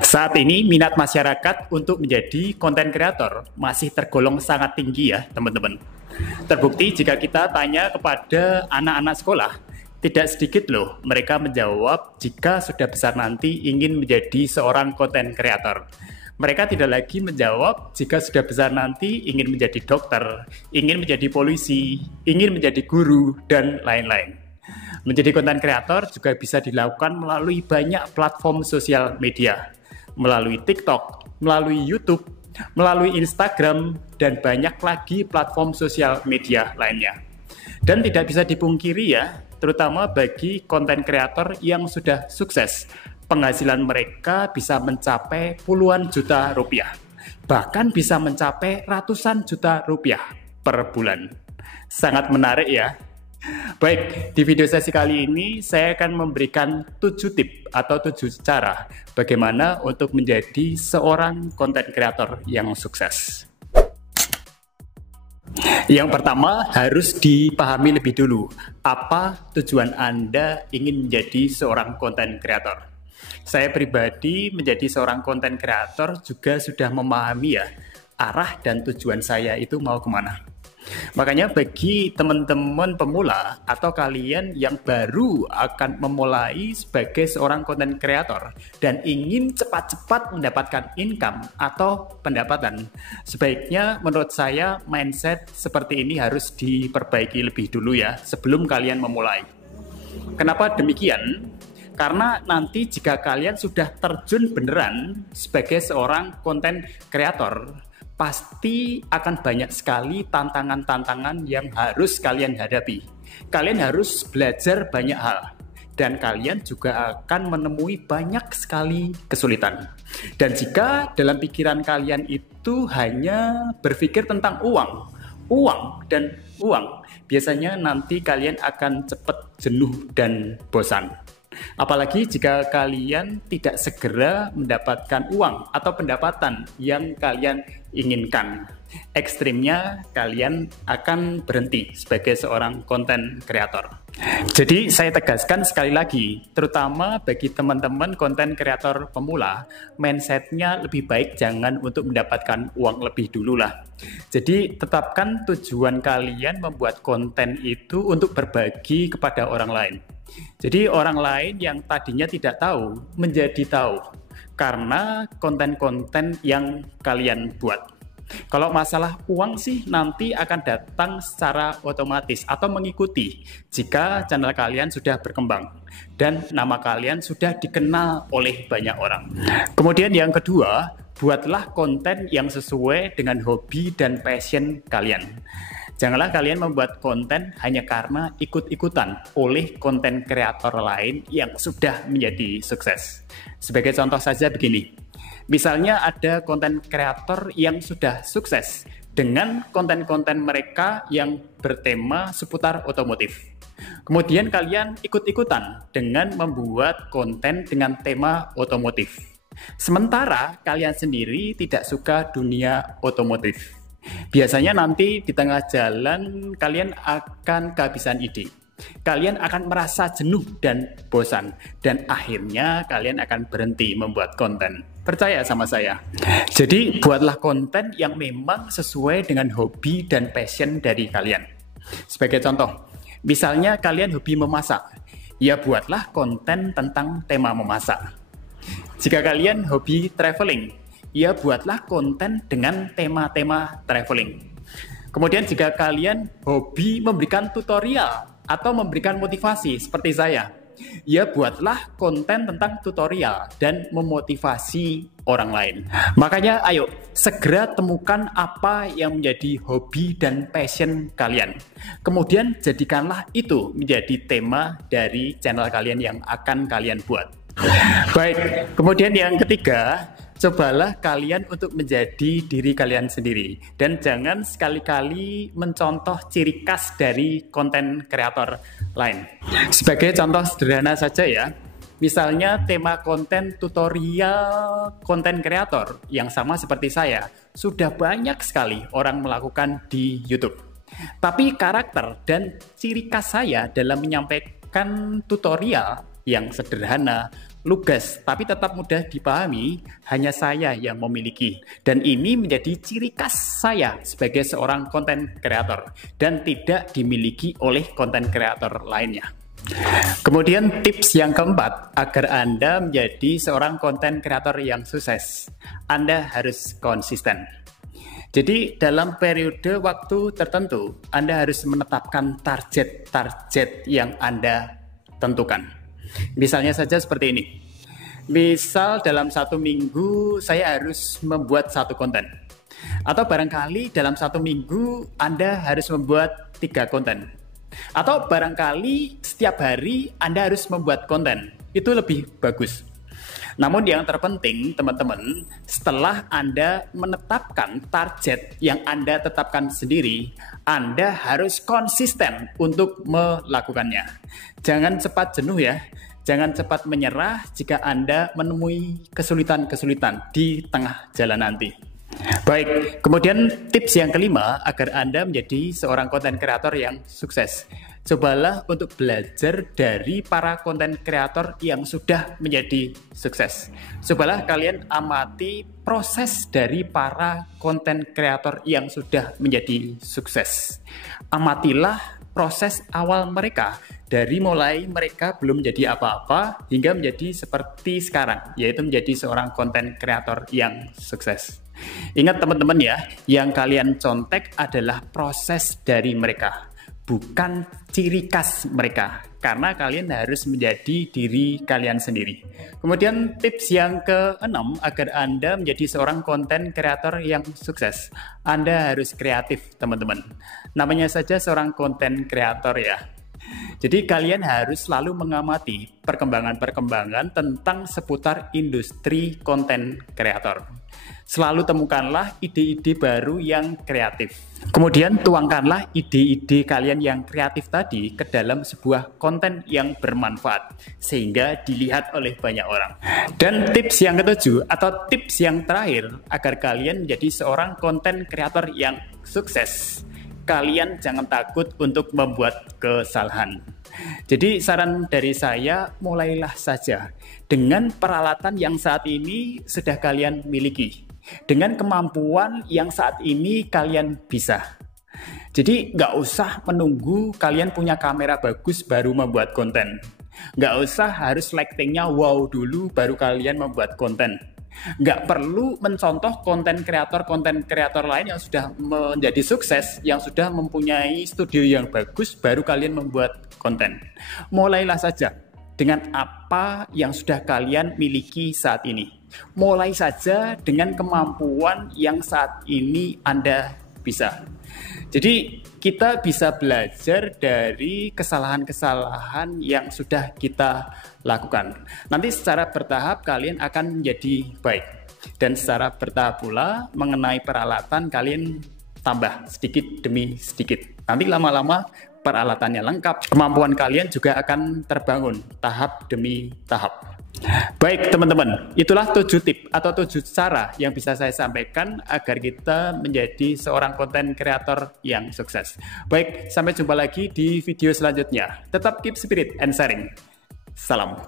Saat ini minat masyarakat untuk menjadi konten kreator masih tergolong sangat tinggi ya teman-teman. Terbukti jika kita tanya kepada anak-anak sekolah, tidak sedikit loh mereka menjawab jika sudah besar nanti ingin menjadi seorang konten kreator. Mereka tidak lagi menjawab jika sudah besar nanti ingin menjadi dokter, ingin menjadi polisi, ingin menjadi guru, dan lain-lain. Menjadi konten kreator juga bisa dilakukan melalui banyak platform sosial media, melalui TikTok, melalui YouTube, melalui Instagram, dan banyak lagi platform sosial media lainnya. Dan tidak bisa dipungkiri ya, terutama bagi konten kreator yang sudah sukses, penghasilan mereka bisa mencapai puluhan juta rupiah, bahkan bisa mencapai ratusan juta rupiah per bulan. Sangat menarik ya. Baik, di video sesi kali ini saya akan memberikan 7 tip atau 7 cara bagaimana untuk menjadi seorang konten kreator yang sukses. Yang pertama, harus dipahami lebih dulu apa tujuan Anda ingin menjadi seorang konten kreator. Saya pribadi menjadi seorang konten kreator juga sudah memahami ya arah dan tujuan saya itu mau kemana. Makanya bagi teman-teman pemula atau kalian yang baru akan memulai sebagai seorang konten kreator dan ingin cepat-cepat mendapatkan income atau pendapatan, sebaiknya menurut saya mindset seperti ini harus diperbaiki lebih dulu ya sebelum kalian memulai. Kenapa demikian? Karena nanti jika kalian sudah terjun beneran sebagai seorang konten kreator, pasti akan banyak sekali tantangan-tantangan yang harus kalian hadapi. Kalian harus belajar banyak hal, dan kalian juga akan menemui banyak sekali kesulitan. Dan jika dalam pikiran kalian itu hanya berpikir tentang uang, dan uang, biasanya nanti kalian akan cepat jenuh dan bosan. Apalagi jika kalian tidak segera mendapatkan uang atau pendapatan yang kalian inginkan. Ekstrimnya kalian akan berhenti sebagai seorang konten kreator. Jadi saya tegaskan sekali lagi, terutama bagi teman-teman konten kreator pemula, mindsetnya lebih baik jangan untuk mendapatkan uang lebih dulu lah. Jadi tetapkan tujuan kalian membuat konten itu untuk berbagi kepada orang lain. Jadi orang lain yang tadinya tidak tahu menjadi tahu karena konten-konten yang kalian buat. Kalau masalah uang sih nanti akan datang secara otomatis atau mengikuti jika channel kalian sudah berkembang dan nama kalian sudah dikenal oleh banyak orang. Kemudian yang kedua, buatlah konten yang sesuai dengan hobi dan passion kalian. Janganlah kalian membuat konten hanya karena ikut-ikutan oleh konten kreator lain yang sudah menjadi sukses. Sebagai contoh saja begini, misalnya ada konten kreator yang sudah sukses dengan konten-konten mereka yang bertema seputar otomotif. Kemudian kalian ikut-ikutan dengan membuat konten dengan tema otomotif. Sementara kalian sendiri tidak suka dunia otomotif. Biasanya nanti di tengah jalan kalian akan kehabisan ide. Kalian akan merasa jenuh dan bosan. Dan akhirnya kalian akan berhenti membuat konten. Percaya sama saya. Jadi buatlah konten yang memang sesuai dengan hobi dan passion dari kalian. Sebagai contoh, misalnya kalian hobi memasak. Ya buatlah konten tentang tema memasak. Jika kalian hobi traveling, ya buatlah konten dengan tema-tema traveling. Kemudian jika kalian hobi memberikan tutorial atau memberikan motivasi seperti saya, ya buatlah konten tentang tutorial dan memotivasi orang lain. Makanya ayo segera temukan apa yang menjadi hobi dan passion kalian. Kemudian jadikanlah itu menjadi tema dari channel kalian yang akan kalian buat. Baik, kemudian yang ketiga, cobalah kalian untuk menjadi diri kalian sendiri dan jangan sekali-kali mencontoh ciri khas dari konten kreator lain. Sebagai contoh sederhana saja ya, misalnya tema konten tutorial konten kreator yang sama seperti saya, sudah banyak sekali orang melakukan di YouTube. Tapi karakter dan ciri khas saya dalam menyampaikan tutorial yang sederhana, lugas, tapi tetap mudah dipahami, hanya saya yang memiliki. Dan ini menjadi ciri khas saya sebagai seorang konten kreator dan tidak dimiliki oleh konten kreator lainnya. Kemudian tips yang keempat, agar Anda menjadi seorang konten kreator yang sukses, Anda harus konsisten. Jadi dalam periode waktu tertentu, Anda harus menetapkan target-target yang Anda tentukan. Misalnya saja seperti ini. Misal dalam 1 minggu saya harus membuat 1 konten. Atau barangkali dalam 1 minggu Anda harus membuat 3 konten. Atau barangkali setiap hari Anda harus membuat konten. Itu lebih bagus. Namun yang terpenting teman-teman, setelah Anda menetapkan target yang Anda tetapkan sendiri, Anda harus konsisten untuk melakukannya. Jangan cepat jenuh ya, jangan cepat menyerah jika Anda menemui kesulitan-kesulitan di tengah jalan nanti. Baik, kemudian tips yang kelima agar Anda menjadi seorang konten kreator yang sukses. Cobalah untuk belajar dari para konten kreator yang sudah menjadi sukses. Cobalah kalian amati proses dari para konten kreator yang sudah menjadi sukses. Amatilah proses awal mereka, dari mulai mereka belum menjadi apa-apa hingga menjadi seperti sekarang, yaitu menjadi seorang konten kreator yang sukses. Ingat teman-teman ya, yang kalian contek adalah proses dari mereka, bukan ciri khas mereka, karena kalian harus menjadi diri kalian sendiri. Kemudian tips yang keenam agar Anda menjadi seorang konten kreator yang sukses, Anda harus kreatif teman-teman. Namanya saja seorang konten kreator ya. Jadi kalian harus selalu mengamati perkembangan-perkembangan tentang seputar industri konten kreator. Selalu temukanlah ide-ide baru yang kreatif. Kemudian tuangkanlah ide-ide kalian yang kreatif tadi ke dalam sebuah konten yang bermanfaat sehingga dilihat oleh banyak orang. Dan tips yang ketujuh atau tips yang terakhir agar kalian menjadi seorang konten kreator yang sukses, kalian jangan takut untuk membuat kesalahan. Jadi saran dari saya, mulailah saja dengan peralatan yang saat ini sudah kalian miliki, dengan kemampuan yang saat ini kalian bisa. Jadi nggak usah menunggu kalian punya kamera bagus baru membuat konten. Nggak usah harus lightingnya wow dulu baru kalian membuat konten. Nggak perlu mencontoh konten kreator lain yang sudah menjadi sukses, yang sudah mempunyai studio yang bagus baru kalian membuat konten. Mulailah saja dengan apa yang sudah kalian miliki saat ini. Mulai saja dengan kemampuan yang saat ini Anda bisa. Jadi kita bisa belajar dari kesalahan-kesalahan yang sudah kita lakukan. Nanti secara bertahap kalian akan menjadi baik. Dan secara bertahap pula mengenai peralatan kalian tambah sedikit demi sedikit. Nanti lama-lama peralatannya lengkap, kemampuan kalian juga akan terbangun tahap demi tahap. Baik teman-teman, itulah 7 tip atau 7 cara yang bisa saya sampaikan agar kita menjadi seorang konten kreator yang sukses. Baik, sampai jumpa lagi di video selanjutnya. Tetap keep spirit and sharing. Salam.